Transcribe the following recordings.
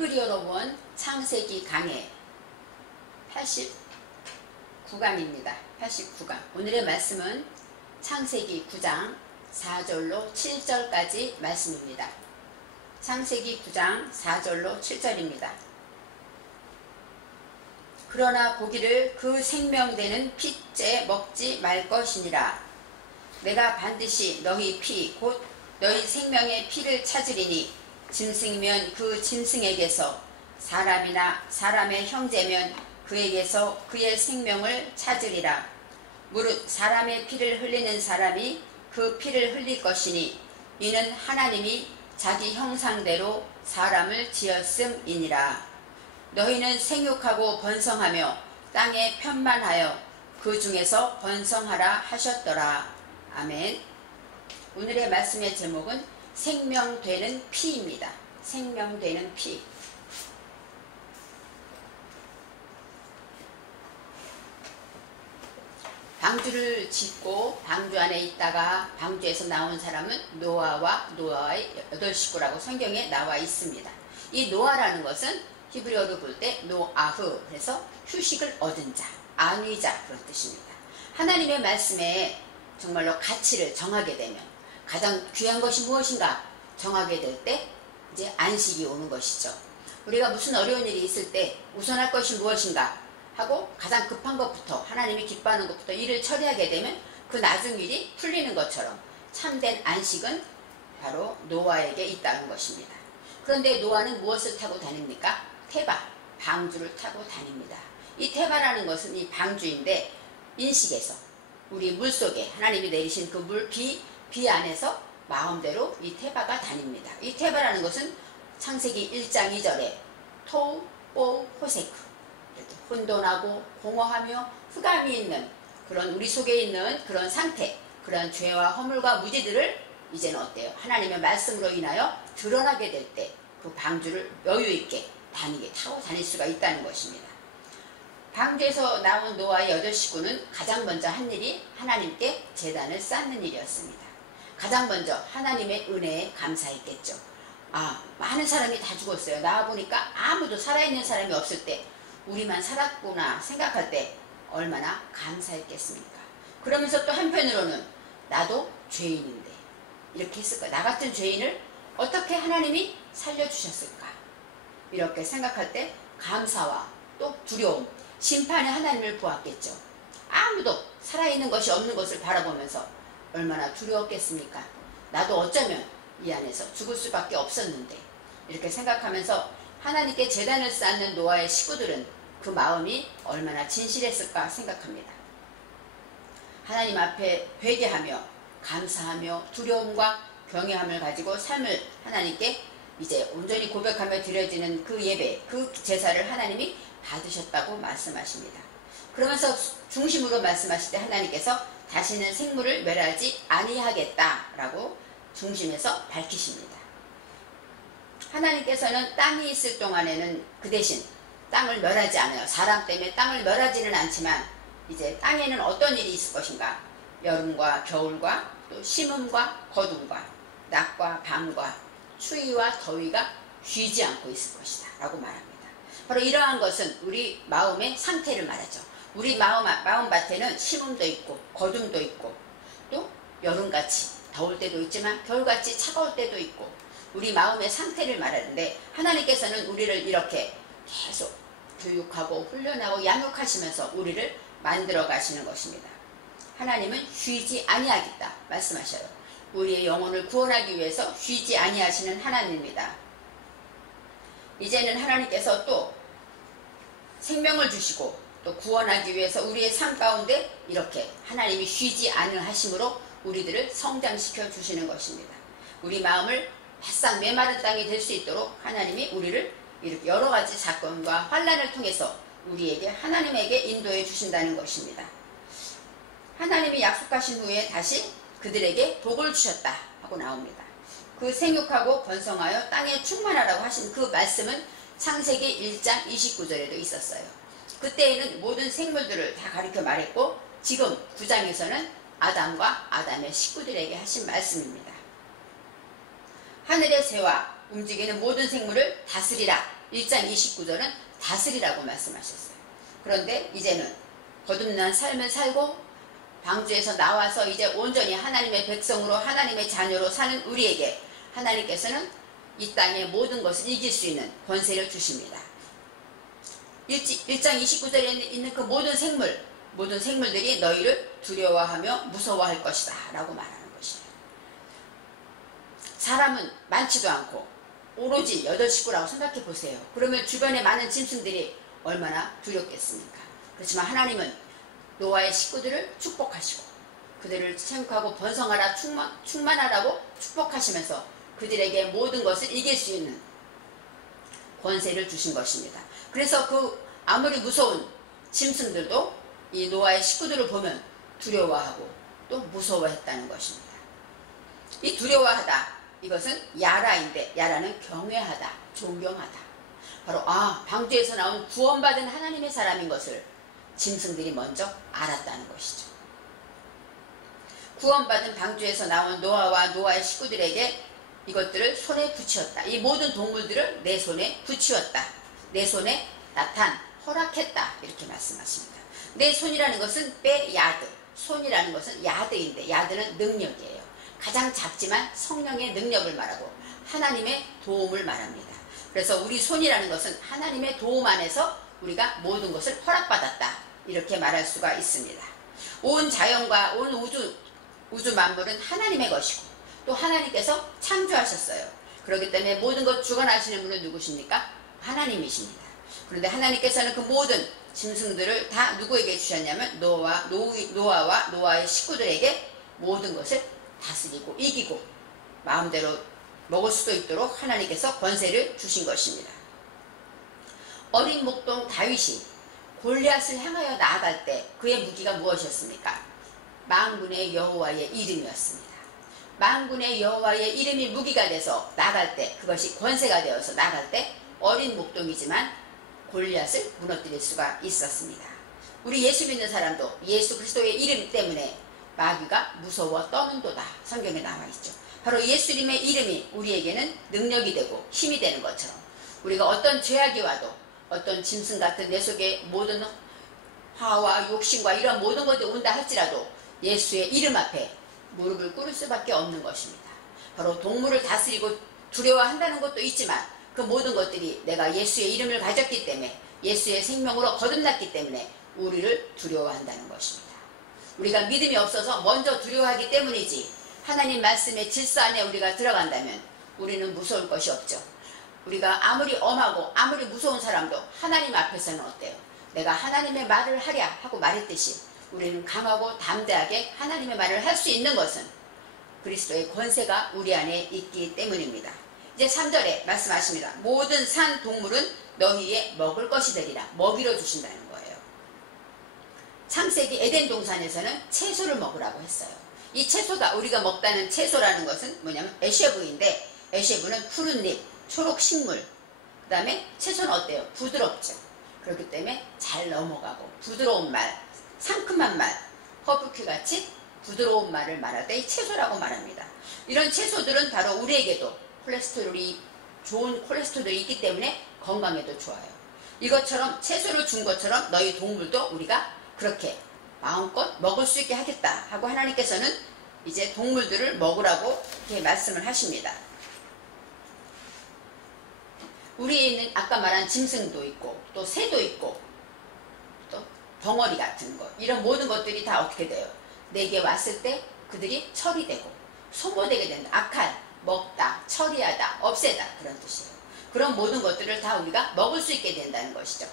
히브리어로 본 창세기 강해 89강입니다. 89강. 오늘의 말씀은 창세기 9장 4절로 7절까지 말씀입니다. 창세기 9장 4절로 7절입니다. 그러나 고기를 그 생명되는 피째 먹지 말 것이니라. 내가 반드시 너희 피 곧 너희 생명의 피를 찾으리니 짐승이면 그 짐승에게서 사람이나 사람의 형제면 그에게서 그의 생명을 찾으리라. 무릇 사람의 피를 흘리는 사람이 그 피를 흘릴 것이니 이는 하나님이 자기 형상대로 사람을 지었음이니라. 너희는 생육하고 번성하며 땅에 편만하여 그 중에서 번성하라 하셨더라. 아멘. 오늘의 말씀의 제목은 생명되는 피입니다. 생명되는 피. 방주를 짓고 방주 안에 있다가 방주에서 나온 사람은 노아와 노아의 8식구라고 성경에 나와 있습니다. 이 노아라는 것은 히브리어로 볼 때 노아흐, 그래서 휴식을 얻은 자, 안위자, 그런 뜻입니다. 하나님의 말씀에 정말로 가치를 정하게 되면 가장 귀한 것이 무엇인가 정하게 될 때 이제 안식이 오는 것이죠. 우리가 무슨 어려운 일이 있을 때 우선할 것이 무엇인가 하고 가장 급한 것부터, 하나님이 기뻐하는 것부터 일을 처리하게 되면 그 나중 일이 풀리는 것처럼 참된 안식은 바로 노아에게 있다는 것입니다. 그런데 노아는 무엇을 타고 다닙니까? 테바, 방주를 타고 다닙니다. 이 테바라는 것은 이 방주인데 인식에서 우리 물속에 하나님이 내리신 그 비 안에서 마음대로 이 테바가 다닙니다. 이 테바라는 것은 창세기 1장 2절에 토우, 뽀, 호세크, 이렇게 혼돈하고 공허하며 흑암이 있는 그런 우리 속에 있는 그런 상태, 그런 죄와 허물과 무지들을 이제는 어때요? 하나님의 말씀으로 인하여 드러나게 될 때 그 방주를 여유있게 타고 다닐 수가 있다는 것입니다. 방주에서 나온 노아의 8식구는 가장 먼저 한 일이 하나님께 제단을 쌓는 일이었습니다. 가장 먼저 하나님의 은혜에 감사했겠죠. 많은 사람이 다 죽었어요. 나와보니까 아무도 살아있는 사람이 없을 때 우리만 살았구나 생각할 때 얼마나 감사했겠습니까? 그러면서 또 한편으로는 나도 죄인인데 이렇게 했을까? 나 같은 죄인을 어떻게 하나님이 살려주셨을까? 이렇게 생각할 때 감사와 또 두려움, 심판의 하나님을 보았겠죠. 아무도 살아있는 것이 없는 것을 바라보면서 얼마나 두려웠겠습니까? 나도 어쩌면 이 안에서 죽을 수밖에 없었는데, 이렇게 생각하면서 하나님께 제단을 쌓는 노아의 식구들은 그 마음이 얼마나 진실했을까 생각합니다. 하나님 앞에 회개하며 감사하며 두려움과 경외함을 가지고 삶을 하나님께 이제 온전히 고백하며 드려지는 그 예배, 그 제사를 하나님이 받으셨다고 말씀하십니다. 그러면서 중심으로 말씀하실 때 하나님께서 다시는 생물을 멸하지 아니하겠다라고 중심에서 밝히십니다. 하나님께서는 땅이 있을 동안에는 그 대신 땅을 멸하지 않아요. 사람 때문에 땅을 멸하지는 않지만 이제 땅에는 어떤 일이 있을 것인가? 여름과 겨울과 또 심음과 거둠과 낮과 밤과 추위와 더위가 쉬지 않고 있을 것이다 라고 말합니다. 바로 이러한 것은 우리 마음의 상태를 말하죠. 우리 마음밭에는 심음도 있고 거둠도 있고 또 여름같이 더울 때도 있지만 겨울같이 차가울 때도 있고 우리 마음의 상태를 말하는데 하나님께서는 우리를 이렇게 계속 교육하고 훈련하고 양육하시면서 우리를 만들어 가시는 것입니다. 하나님은 쉬지 아니하겠다 말씀하셔요. 우리의 영혼을 구원하기 위해서 쉬지 아니하시는 하나님입니다. 이제는 하나님께서 또 생명을 주시고 또 구원하기 위해서 우리의 삶 가운데 이렇게 하나님이 쉬지 않을 하심으로 우리들을 성장시켜 주시는 것입니다. 우리 마음을 바싹 메마른 땅이 될 수 있도록 하나님이 우리를 이렇게 여러 가지 사건과 환난을 통해서 우리에게 하나님에게 인도해 주신다는 것입니다. 하나님이 약속하신 후에 다시 그들에게 복을 주셨다 하고 나옵니다. 그 생육하고 번성하여 땅에 충만하라고 하신 그 말씀은 창세기 1장 29절에도 있었어요. 그때에는 모든 생물들을 다 가리켜 말했고 지금 9장에서는 아담과 아담의 식구들에게 하신 말씀입니다. 하늘의 새와 움직이는 모든 생물을 다스리라 1장 29절은 다스리라고 말씀하셨어요. 그런데 이제는 거듭난 삶을 살고 방주에서 나와서 이제 온전히 하나님의 백성으로 하나님의 자녀로 사는 우리에게 하나님께서는 이 땅의 모든 것을 이길 수 있는 권세를 주십니다. 1장 29절에 있는 그 모든 생물들이 너희를 두려워하며 무서워할 것이다 라고 말하는 것이에요. 사람은 많지도 않고 오로지 8식구라고 생각해 보세요. 그러면 주변에 많은 짐승들이 얼마나 두렵겠습니까? 그렇지만 하나님은 노아의 식구들을 축복하시고 그들을 생육하고 번성하라 충만하라고 축복하시면서 그들에게 모든 것을 이길 수 있는 권세를 주신 것입니다. 그래서 그 아무리 무서운 짐승들도 이 노아의 식구들을 보면 두려워하고 또 무서워했다는 것입니다. 이 두려워하다, 이것은 야라인데 야라는 경외하다, 존경하다. 바로 방주에서 나온 구원받은 하나님의 사람인 것을 짐승들이 먼저 알았다는 것이죠. 구원받은 방주에서 나온 노아와 노아의 식구들에게 이것들을 손에 붙이었다. 이 모든 동물들을 내 손에 붙이었다. 내 손에 허락했다. 이렇게 말씀하십니다. 내 손이라는 것은 야드, 손이라는 것은 야드인데 야드는 능력이에요. 가장 작지만 성령의 능력을 말하고 하나님의 도움을 말합니다. 그래서 우리 손이라는 것은 하나님의 도움 안에서 우리가 모든 것을 허락받았다. 이렇게 말할 수가 있습니다. 온 자연과 온 우주 만물은 하나님의 것이고 또 하나님께서 창조하셨어요. 그렇기 때문에 모든 것 주관하시는 분은 누구십니까? 하나님이십니다. 그런데 하나님께서는 그 모든 짐승들을 다 누구에게 주셨냐면 노아와 노아의 식구들에게 모든 것을 다스리고 이기고 마음대로 먹을 수도 있도록 하나님께서 권세를 주신 것입니다. 어린 목동 다윗이 골리앗을 향하여 나아갈 때 그의 무기가 무엇이었습니까? 만군의 여호와의 이름이었습니다. 만군의 여호와의 이름이 무기가 돼서 나갈 때, 그것이 권세가 되어서 나갈 때 어린 목동이지만 골리앗을 무너뜨릴 수가 있었습니다. 우리 예수 믿는 사람도 예수 그리스도의 이름 때문에 마귀가 무서워 떠는도다. 성경에 나와 있죠. 바로 예수님의 이름이 우리에게는 능력이 되고 힘이 되는 것처럼 우리가 어떤 죄악이 와도 어떤 짐승 같은 내 속에 모든 화와 욕심과 이런 모든 것들이 온다 할지라도 예수의 이름 앞에 무릎을 꿇을 수밖에 없는 것입니다. 바로 동물을 다스리고 두려워한다는 것도 있지만 그 모든 것들이 내가 예수의 이름을 가졌기 때문에 예수의 생명으로 거듭났기 때문에 우리를 두려워한다는 것입니다. 우리가 믿음이 없어서 먼저 두려워하기 때문이지 하나님 말씀의 질서 안에 우리가 들어간다면 우리는 무서울 것이 없죠. 우리가 아무리 엄하고 아무리 무서운 사람도 하나님 앞에서는 어때요? 내가 하나님의 말을 하랴 하고 말했듯이 우리는 강하고 담대하게 하나님의 말을 할 수 있는 것은 그리스도의 권세가 우리 안에 있기 때문입니다. 이제 3절에 말씀하십니다. 모든 산 동물은 너희의 먹을 것이 되리라. 먹이로 주신다는 거예요. 창세기 에덴 동산에서는 채소를 먹으라고 했어요. 이 채소가 우리가 먹다는 채소라는 것은 뭐냐면 에쉐브인데 에쉐브는 푸른 잎, 초록 식물, 그 다음에 채소는 어때요? 부드럽죠. 그렇기 때문에 잘 넘어가고 부드러운 말, 상큼한 말, 허브큐같이 부드러운 말을 말할 때 이 채소라고 말합니다. 이런 채소들은 바로 우리에게도 좋은 콜레스테롤이 있기 때문에 건강에도 좋아요. 이것처럼 채소를 준 것처럼 너희 동물도 우리가 그렇게 마음껏 먹을 수 있게 하겠다 하고 하나님께서는 이제 동물들을 먹으라고 이렇게 말씀을 하십니다. 우리에 있는 아까 말한 짐승도 있고 또 새도 있고 또 덩어리 같은 것, 이런 모든 것들이 다 어떻게 돼요? 내게 왔을 때 그들이 처리되고 소모되게 된다. 악할, 먹다, 처리하다, 없애다, 그런 뜻이에요. 그런 모든 것들을 다 우리가 먹을 수 있게 된다는 것이죠.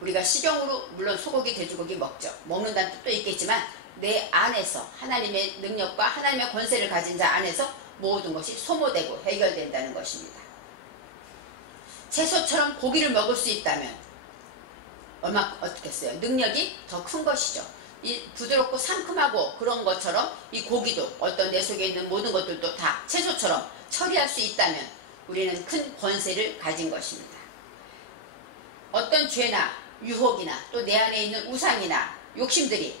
우리가 식용으로 물론 소고기, 돼지고기 먹죠. 먹는다는 뜻도 있겠지만 내 안에서 하나님의 능력과 하나님의 권세를 가진 자 안에서 모든 것이 소모되고 해결된다는 것입니다. 채소처럼 고기를 먹을 수 있다면 어떻겠어요? 능력이 더 큰 것이죠. 이 부드럽고 상큼하고 그런 것처럼 이 고기도 어떤 내 속에 있는 모든 것들도 다 채소처럼 처리할 수 있다면 우리는 큰 권세를 가진 것입니다. 어떤 죄나 유혹이나 또 내 안에 있는 우상이나 욕심들이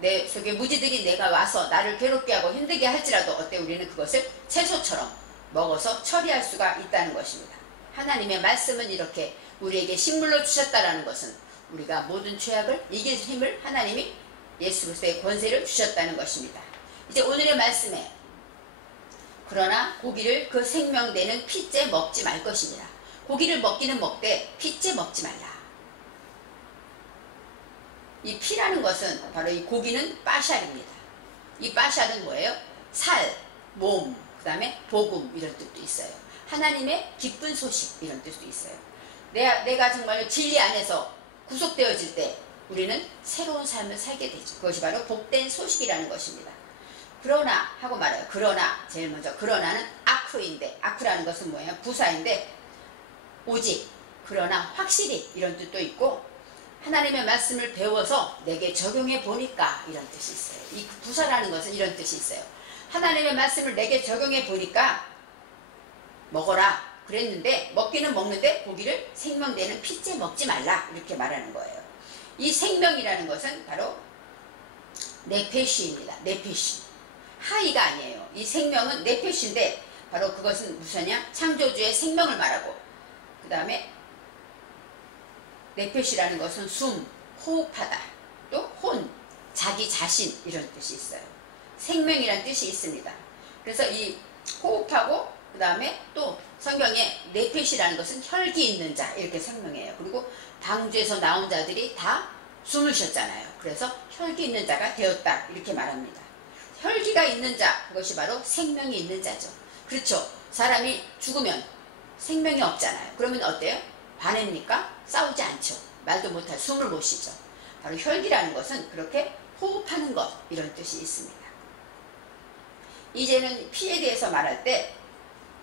내 속에 무지들이 내가 와서 나를 괴롭게 하고 힘들게 할지라도 어때 우리는 그것을 채소처럼 먹어서 처리할 수가 있다는 것입니다. 하나님의 말씀은 이렇게 우리에게 식물로 주셨다라는 것은 우리가 모든 죄악을 이길 힘을 하나님이 예수 그리스도의 권세를 주셨다는 것입니다. 이제 오늘의 말씀에 그러나 고기를 그 생명되는 피째 먹지 말 것이니라. 고기를 먹기는 먹되 피째 먹지 말라. 이 피라는 것은 바로 이 고기는 빠샬입니다. 이 빠샬은 뭐예요? 살, 몸, 그 다음에 복음 이런 뜻도 있어요. 하나님의 기쁜 소식 이런 뜻도 있어요. 내가 정말 진리 안에서 구속되어질 때 우리는 새로운 삶을 살게 되죠. 그것이 바로 복된 소식이라는 것입니다. 그러나 하고 말해요. 그러나 제일 먼저 그러나는 아크인데 아크라는 것은 뭐예요? 부사인데 오직 그러나 확실히 이런 뜻도 있고 하나님의 말씀을 배워서 내게 적용해 보니까 이런 뜻이 있어요. 이 부사라는 것은 이런 뜻이 있어요. 하나님의 말씀을 내게 적용해 보니까 먹어라 그랬는데 먹기는 먹는데 고기를 생명되는 피째 먹지 말라 이렇게 말하는 거예요. 이 생명이라는 것은 바로 네페시입니다. 네페시. 하이가 아니에요. 이 생명은 네페시인데 바로 그것은 무엇이냐? 창조주의 생명을 말하고 그 다음에 네페시라는 것은 숨, 호흡하다, 또 혼, 자기 자신 이런 뜻이 있어요. 생명이라는 뜻이 있습니다. 그래서 이 호흡하고 그 다음에 또 성경에 네페시라는 것은 혈기 있는 자 이렇게 설명해요. 그리고 방주에서 나온 자들이 다 숨을 쉬었잖아요. 그래서 혈기 있는 자가 되었다 이렇게 말합니다. 혈기가 있는 자 그것이 바로 생명이 있는 자죠. 그렇죠. 사람이 죽으면 생명이 없잖아요. 그러면 어때요? 화냅니까? 싸우지 않죠. 말도 못할 숨을 못 쉬죠. 바로 혈기라는 것은 그렇게 호흡하는 것 이런 뜻이 있습니다. 이제는 피에 대해서 말할 때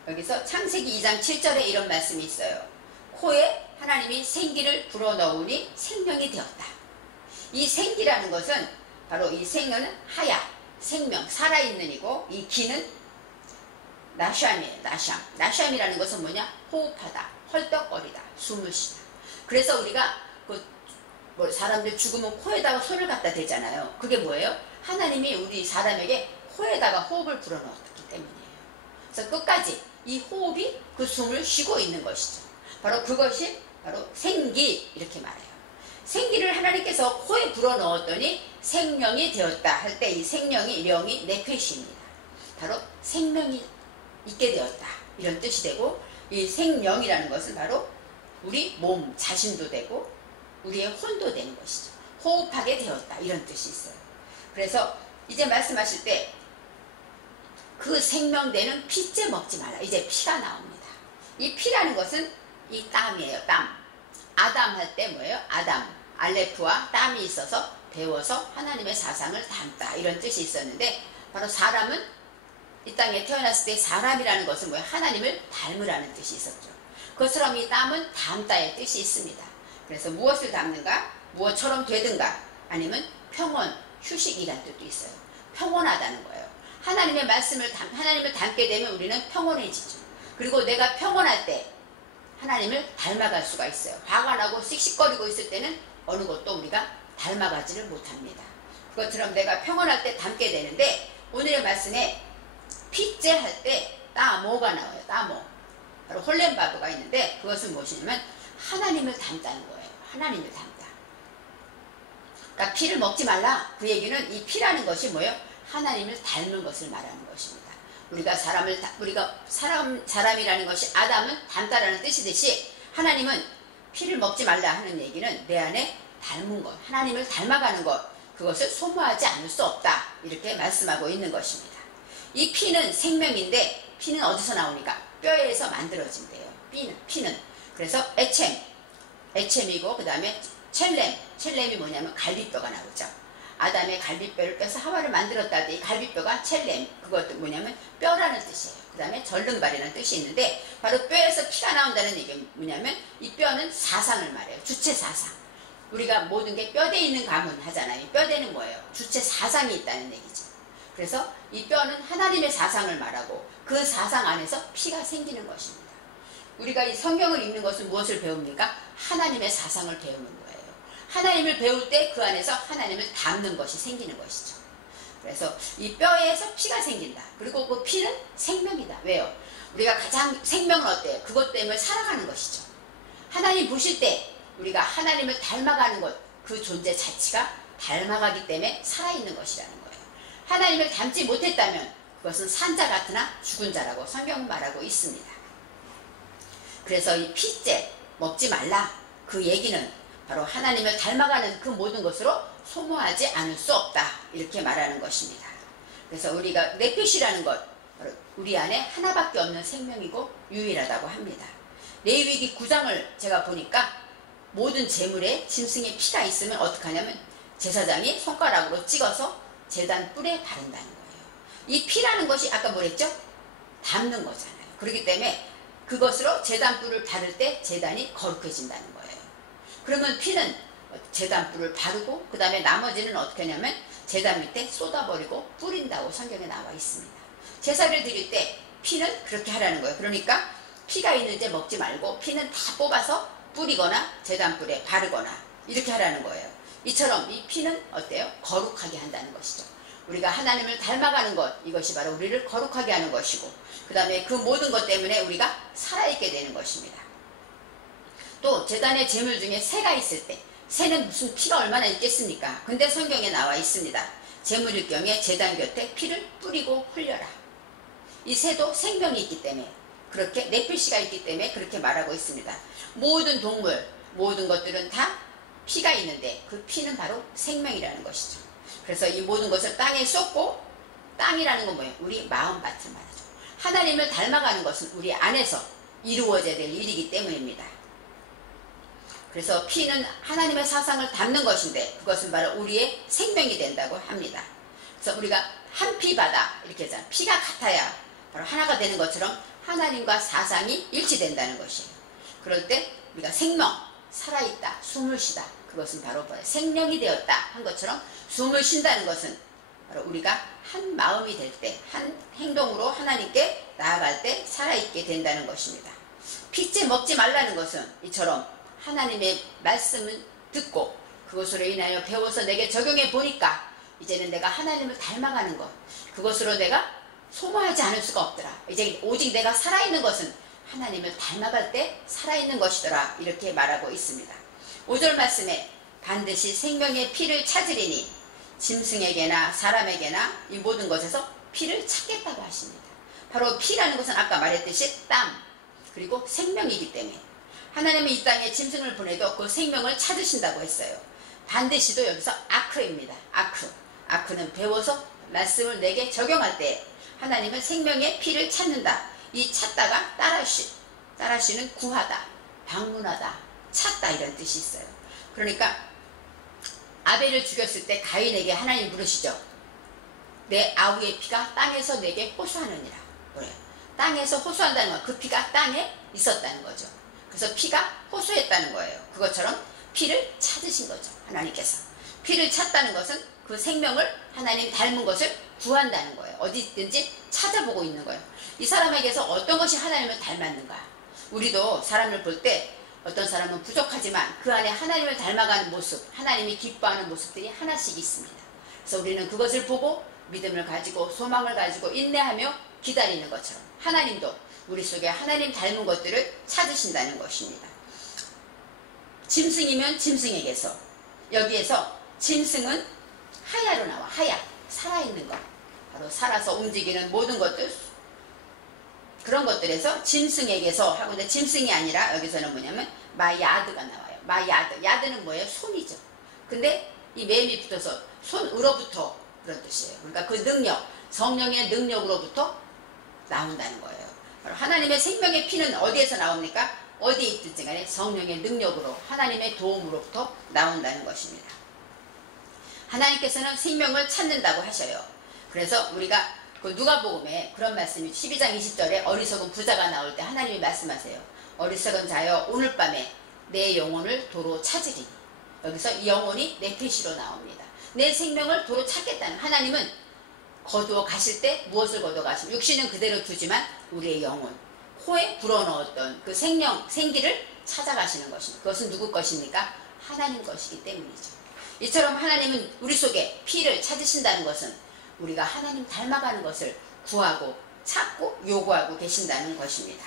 여기서 창세기 2장 7절에 이런 말씀이 있어요. 코에 하나님이 생기를 불어넣으니 생명이 되었다. 이 생기라는 것은 바로 이 생명은 하야, 생명, 살아있는 이고 이 기는 나샴이에요. 나샴이라는 것은 뭐냐? 호흡하다, 헐떡거리다, 숨을 쉬다. 그래서 우리가 사람들 죽으면 코에다가 손을 갖다 대잖아요. 그게 뭐예요? 하나님이 우리 사람에게 코에다가 호흡을 불어넣었기 때문이에요. 그래서 끝까지 이 호흡이 그 숨을 쉬고 있는 것이죠. 바로 그것이 바로 생기 이렇게 말해요. 생기를 하나님께서 코에 불어넣었더니 생명이 되었다 할 때 이 생명이 령이 네페시입니다. 바로 생명이 있게 되었다 이런 뜻이 되고 이 생명이라는 것은 바로 우리 몸 자신도 되고 우리의 혼도 되는 것이죠. 호흡하게 되었다 이런 뜻이 있어요. 그래서 이제 말씀하실 때 그 생명되는 피째 먹지 말라. 이제 피가 나옵니다. 이 피라는 것은 이 땀이에요. 땀. 아담 할 때 뭐예요? 아담. 알레프와 땀이 있어서 배워서 하나님의 사상을 담다 이런 뜻이 있었는데 바로 사람은 이 땅에 태어났을 때 사람이라는 것은 뭐예요? 하나님을 닮으라는 뜻이 있었죠. 그것처럼 이 땀은 담다의 뜻이 있습니다. 그래서 무엇을 담는가? 무엇처럼 되든가 아니면 평온, 휴식이라는 뜻도 있어요. 평온하다는 거예요. 하나님의 말씀을 하나님을 닮게 되면 우리는 평온해지죠. 그리고 내가 평온할 때 하나님을 닮아갈 수가 있어요. 화가 나고 씩씩거리고 있을 때는 어느 것도 우리가 닮아가지를 못합니다. 그것처럼 내가 평온할 때 닮게 되는데 오늘의 말씀에 피째 할 때 따모가 나와요. 따모. 바로 홀렘바브가 있는데 그것은 무엇이냐면 하나님을 닮다는 거예요. 하나님을 닮다. 그러니까 피를 먹지 말라. 그 얘기는 이 피라는 것이 뭐예요? 하나님을 닮은 것을 말하는 것입니다. 우리가 사람이라는 것이 아담은 닮다라는 뜻이듯이 하나님은 피를 먹지 말라 하는 얘기는 내 안에 닮은 것, 하나님을 닮아가는 것, 그것을 소모하지 않을 수 없다. 이렇게 말씀하고 있는 것입니다. 이 피는 생명인데 피는 어디서 나오니까? 뼈에서 만들어진대요. 피는. 그래서 에쳔이고 그 다음에 첼렘이 뭐냐면 갈비뼈가 나오죠. 아담의 갈비뼈를 빼서 하와를 만들었다 할 때 이 갈비뼈가 첼렘, 그것도 뭐냐면 뼈라는 뜻이에요. 그 다음에 절름발이라는 뜻이 있는데 바로 뼈에서 피가 나온다는 얘기는 뭐냐면 이 뼈는 사상을 말해요. 주체 사상. 우리가 모든 게 뼈대에 있는 가문 하잖아요. 이 뼈대는 뭐예요? 주체 사상이 있다는 얘기죠. 그래서 이 뼈는 하나님의 사상을 말하고 그 사상 안에서 피가 생기는 것입니다. 우리가 이 성경을 읽는 것은 무엇을 배웁니까? 하나님의 사상을 배우는 거예요. 하나님을 배울 때 그 안에서 하나님을 닮는 것이 생기는 것이죠. 그래서 이 뼈에서 피가 생긴다. 그리고 그 피는 생명이다. 왜요? 우리가 가장 생명은 어때요? 그것 때문에 살아가는 것이죠. 하나님 보실 때 우리가 하나님을 닮아가는 것, 그 존재 자체가 닮아가기 때문에 살아있는 것이라는 거예요. 하나님을 닮지 못했다면 그것은 산자 같으나 죽은 자라고 성경은 말하고 있습니다. 그래서 이 피째 먹지 말라, 그 얘기는 바로 하나님을 닮아가는 그 모든 것으로 소모하지 않을 수 없다, 이렇게 말하는 것입니다. 그래서 우리가 네핏이라는 것, 바로 우리 안에 하나밖에 없는 생명이고 유일하다고 합니다. 레위기 9장을 제가 보니까 모든 제물에 짐승의 피가 있으면 어떻게 하냐면 제사장이 손가락으로 찍어서 제단 뿔에 바른다는 거예요. 이 피라는 것이 아까 뭐랬죠? 담는 거잖아요. 그렇기 때문에 그것으로 제단 뿔을 바를 때 제단이 거룩해진다는 거예요. 그러면 피는 제단 뿔을 바르고 그 다음에 나머지는 어떻게 하냐면 제단 밑에 쏟아버리고 뿌린다고 성경에 나와 있습니다. 제사를 드릴 때 피는 그렇게 하라는 거예요. 그러니까 피가 있는데 먹지 말고 피는 다 뽑아서 뿌리거나 제단 뿔에 바르거나 이렇게 하라는 거예요. 이처럼 이 피는 어때요? 거룩하게 한다는 것이죠. 우리가 하나님을 닮아가는 것, 이것이 바로 우리를 거룩하게 하는 것이고 그 다음에 그 모든 것 때문에 우리가 살아있게 되는 것입니다. 또 제단의 제물 중에 새가 있을 때, 새는 무슨 피가 얼마나 있겠습니까? 근데 성경에 나와 있습니다. 제물일 경에 제단 곁에 피를 뿌리고 흘려라. 이 새도 생명이 있기 때문에, 그렇게 네피시가 있기 때문에 그렇게 말하고 있습니다. 모든 동물, 모든 것들은 다 피가 있는데 그 피는 바로 생명이라는 것이죠. 그래서 이 모든 것을 땅에 쏟고, 땅이라는 건 뭐예요? 우리 마음밭을 말하죠. 하나님을 닮아가는 것은 우리 안에서 이루어져야 될 일이기 때문입니다. 그래서 피는 하나님의 사상을 담는 것인데 그것은 바로 우리의 생명이 된다고 합니다. 그래서 우리가 한 피바다 이렇게 하잖아요. 피가 같아야 바로 하나가 되는 것처럼 하나님과 사상이 일치된다는 것이에요. 그럴 때 우리가 생명, 살아있다, 숨을 쉬다, 그것은 바로 생명이 되었다 한 것처럼 숨을 쉰다는 것은 바로 우리가 한 마음이 될 때, 한 행동으로 하나님께 나아갈 때 살아있게 된다는 것입니다. 피째 먹지 말라는 것은 이처럼 하나님의 말씀을 듣고 그것으로 인하여 배워서 내게 적용해 보니까 이제는 내가 하나님을 닮아가는 것, 그것으로 내가 소모하지 않을 수가 없더라. 이제 오직 내가 살아있는 것은 하나님을 닮아갈 때 살아있는 것이더라, 이렇게 말하고 있습니다. 5절 말씀에 반드시 생명의 피를 찾으리니 짐승에게나 사람에게나 이 모든 것에서 피를 찾겠다고 하십니다. 바로 피라는 것은 아까 말했듯이 땀, 그리고 생명이기 때문에 하나님이 이 땅에 짐승을 보내도 그 생명을 찾으신다고 했어요. 반드시도 여기서 아크입니다. 아크는 배워서 말씀을 내게 적용할 때 하나님은 생명의 피를 찾는다. 이 찾다가 따라쉬는 구하다, 방문하다, 찾다, 이런 뜻이 있어요. 그러니까 아벨을 죽였을 때 가인에게 하나님 부르시죠. 내 아우의 피가 땅에서 내게 호소하느니라. 그래요. 땅에서 호소한다는 건 그 피가 땅에 있었다는 거죠. 그래서 피가 호소했다는 거예요. 그것처럼 피를 찾으신 거죠. 하나님께서 피를 찾다는 것은 그 생명을 하나님 닮은 것을 구한다는 거예요. 어디든지 찾아보고 있는 거예요. 이 사람에게서 어떤 것이 하나님을 닮았는가. 우리도 사람을 볼 때 어떤 사람은 부족하지만 그 안에 하나님을 닮아가는 모습, 하나님이 기뻐하는 모습들이 하나씩 있습니다. 그래서 우리는 그것을 보고 믿음을 가지고 소망을 가지고 인내하며 기다리는 것처럼 하나님도 우리 속에 하나님 닮은 것들을 찾으신다는 것입니다. 짐승이면 짐승에게서, 여기에서 짐승은 하야로 나와. 하야, 살아있는 것, 바로 살아서 움직이는 모든 것들, 그런 것들에서 짐승에게서 하고, 근데 짐승이 아니라 여기서는 뭐냐면 마야드가 나와요. 야드는 뭐예요? 손이죠. 근데 이 뱀이 붙어서 손으로부터, 그런 뜻이에요. 그러니까 그 능력, 성령의 능력으로부터 나온다는 거예요. 바로 하나님의 생명의 피는 어디에서 나옵니까? 어디에 있든지 간에 성령의 능력으로, 하나님의 도움으로부터 나온다는 것입니다. 하나님께서는 생명을 찾는다고 하셔요. 그래서 우리가 그 누가복음에 그런 말씀이 12장 20절에 어리석은 부자가 나올 때 하나님이 말씀하세요. 어리석은 자여 오늘 밤에 내 영혼을 도로 찾으리니. 여기서 이 영혼이 네피시로 나옵니다. 내 생명을 도로 찾겠다는, 하나님은 거두어 가실 때 무엇을 거두어 가시면 육신은 그대로 두지만 우리의 영혼, 코에 불어넣었던 그 생기를 찾아가시는 것입니다. 그것은 누구 것입니까? 하나님 것이기 때문이죠. 이처럼 하나님은 우리 속에 피를 찾으신다는 것은 우리가 하나님 닮아가는 것을 구하고 찾고 요구하고 계신다는 것입니다.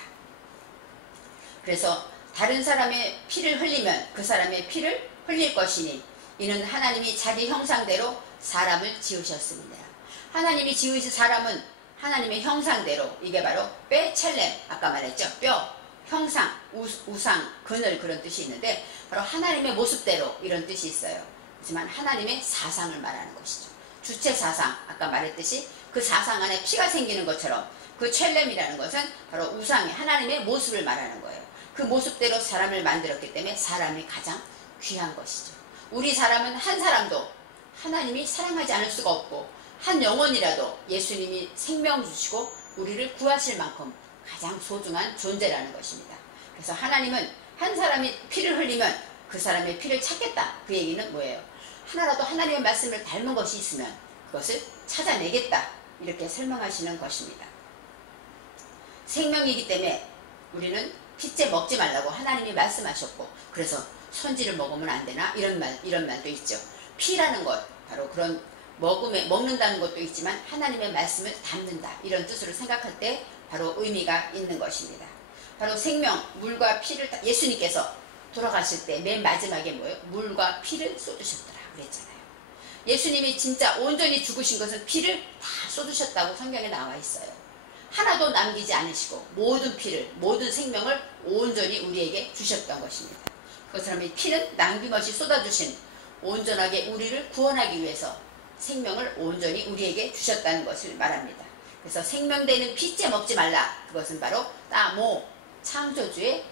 그래서 다른 사람의 피를 흘리면 그 사람의 피를 흘릴 것이니 이는 하나님이 자기 형상대로 사람을 지으셨습니다. 하나님이 지으신 사람은 하나님의 형상대로, 이게 바로 빼첼렘, 아까 말했죠. 뼈, 형상, 우상, 그늘, 그런 뜻이 있는데 바로 하나님의 모습대로 이런 뜻이 있어요. 하지만 하나님의 사상을 말하는 것이죠. 주체 사상, 아까 말했듯이 그 사상 안에 피가 생기는 것처럼 그 첼렘이라는 것은 바로 우상의 하나님의 모습을 말하는 거예요. 그 모습대로 사람을 만들었기 때문에 사람이 가장 귀한 것이죠. 우리 사람은 한 사람도 하나님이 사랑하지 않을 수가 없고 한 영혼이라도 예수님이 생명 주시고 우리를 구하실 만큼 가장 소중한 존재라는 것입니다. 그래서 하나님은 한 사람이 피를 흘리면 그 사람의 피를 찾겠다. 그 얘기는 뭐예요? 하나라도 하나님의 말씀을 닮은 것이 있으면 그것을 찾아내겠다. 이렇게 설명하시는 것입니다. 생명이기 때문에 우리는 피째 먹지 말라고 하나님이 말씀하셨고, 그래서 선지를 먹으면 안 되나? 이런 말도 있죠. 피라는 것, 바로 그런 먹는다는 것도 있지만 하나님의 말씀을 담는다. 이런 뜻으로 생각할 때 바로 의미가 있는 것입니다. 바로 생명, 물과 피를 예수님께서 돌아가실 때 맨 마지막에 뭐예요? 물과 피를 쏟으셨더라 그랬잖아요. 예수님이 진짜 온전히 죽으신 것은 피를 다 쏟으셨다고 성경에 나와 있어요. 하나도 남기지 않으시고 모든 피를, 모든 생명을 온전히 우리에게 주셨던 것입니다. 그것처럼 이 피는 남김없이 쏟아주신 온전하게 우리를 구원하기 위해서 생명을 온전히 우리에게 주셨다는 것을 말합니다. 그래서 생명되는 피째 먹지 말라. 그것은 바로 따모, 창조주를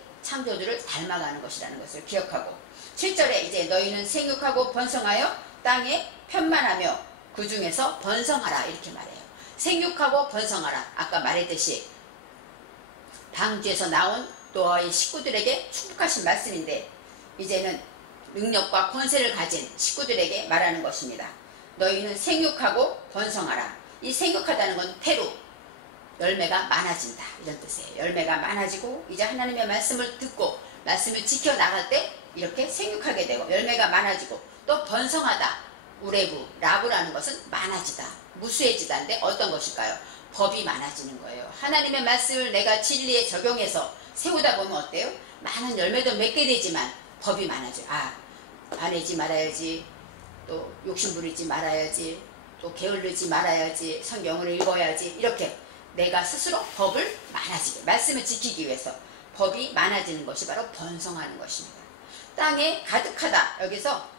닮아가는 것이라는 것을 기억하고, 7절에 이제 너희는 생육하고 번성하여 땅에 편만하며 그 중에서 번성하라 이렇게 말해요. 생육하고 번성하라. 아까 말했듯이 방주에서 나온 노아의 식구들에게 축복하신 말씀인데 이제는 능력과 권세를 가진 식구들에게 말하는 것입니다. 너희는 생육하고 번성하라. 이 생육하다는 건 페루, 열매가 많아진다 이런 뜻이에요. 열매가 많아지고 이제 하나님의 말씀을 듣고 말씀을 지켜나갈 때 이렇게 생육하게 되고 열매가 많아지고 또 번성하다. 우레부, 라브라는 것은 많아지다, 무수해지다인데 어떤 것일까요? 법이 많아지는 거예요. 하나님의 말씀을 내가 진리에 적용해서 세우다 보면 어때요? 많은 열매도 맺게 되지만 법이 많아져요. 화내지 말아야지, 또 욕심 부리지 말아야지, 또 게을르지 말아야지, 성경을 읽어야지, 이렇게 내가 스스로 법을 많아지게, 말씀을 지키기 위해서 법이 많아지는 것이 바로 번성하는 것입니다. 땅에 가득하다. 여기서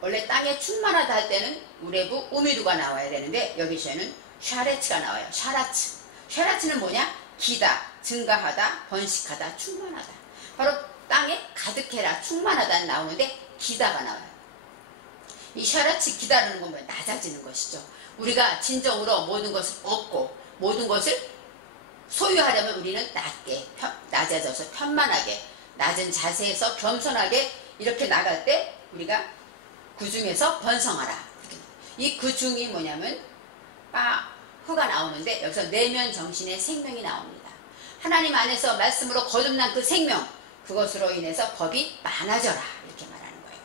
원래 땅에 충만하다 할 때는 우레부, 우미두가 나와야 되는데 여기서는 샤레츠가 나와요. 샤라츠는 뭐냐? 기다, 증가하다, 번식하다, 충만하다. 바로 땅에 가득해라, 충만하다는 나오는데 기다가 나와요. 이 샤라츠, 기다라는 건 뭐예요? 낮아지는 것이죠. 우리가 진정으로 모든 것을 얻고 모든 것을 소유하려면 우리는 낮아져서 편만하게, 낮은 자세에서 겸손하게 이렇게 나갈 때 우리가 그 중에서 번성하라. 이 그 중이 뭐냐면 흐가 나오는데 여기서 내면 정신의 생명이 나옵니다. 하나님 안에서 말씀으로 거듭난 그 생명, 그것으로 인해서 법이 많아져라 이렇게 말하는 거예요.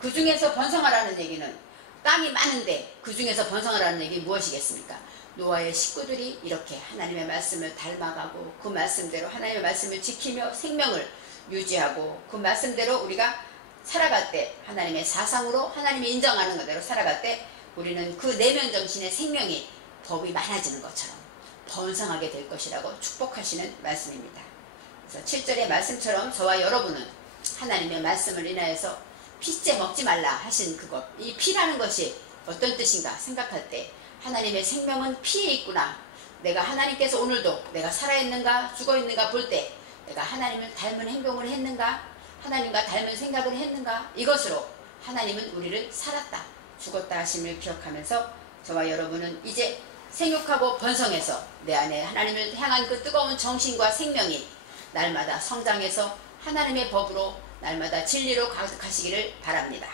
그 중에서 번성하라는 얘기는 땅이 많은데 그 중에서 번성하라는 얘기 무엇이겠습니까? 노아의 식구들이 이렇게 하나님의 말씀을 닮아가고 그 말씀대로 하나님의 말씀을 지키며 생명을 유지하고 그 말씀대로 우리가 살아갈 때, 하나님의 사상으로 하나님이 인정하는 것대로 살아갈 때 우리는 그 내면 정신의 생명이 법이 많아지는 것처럼 번성하게 될 것이라고 축복하시는 말씀입니다. 그래서 7절의 말씀처럼 저와 여러분은 하나님의 말씀을 인하여서 피째 먹지 말라 하신 그것, 이 피라는 것이 어떤 뜻인가 생각할 때 하나님의 생명은 피에 있구나. 내가 하나님께서 오늘도 내가 살아있는가 죽어있는가 볼 때 내가 하나님을 닮은 행동을 했는가, 하나님과 닮은 생각을 했는가, 이것으로 하나님은 우리를 살았다, 죽었다 하심을 기억하면서 저와 여러분은 이제 생육하고 번성해서 내 안에 하나님을 향한 그 뜨거운 정신과 생명이 날마다 성장해서 하나님의 법으로 날마다 진리로 가득하시기를 바랍니다.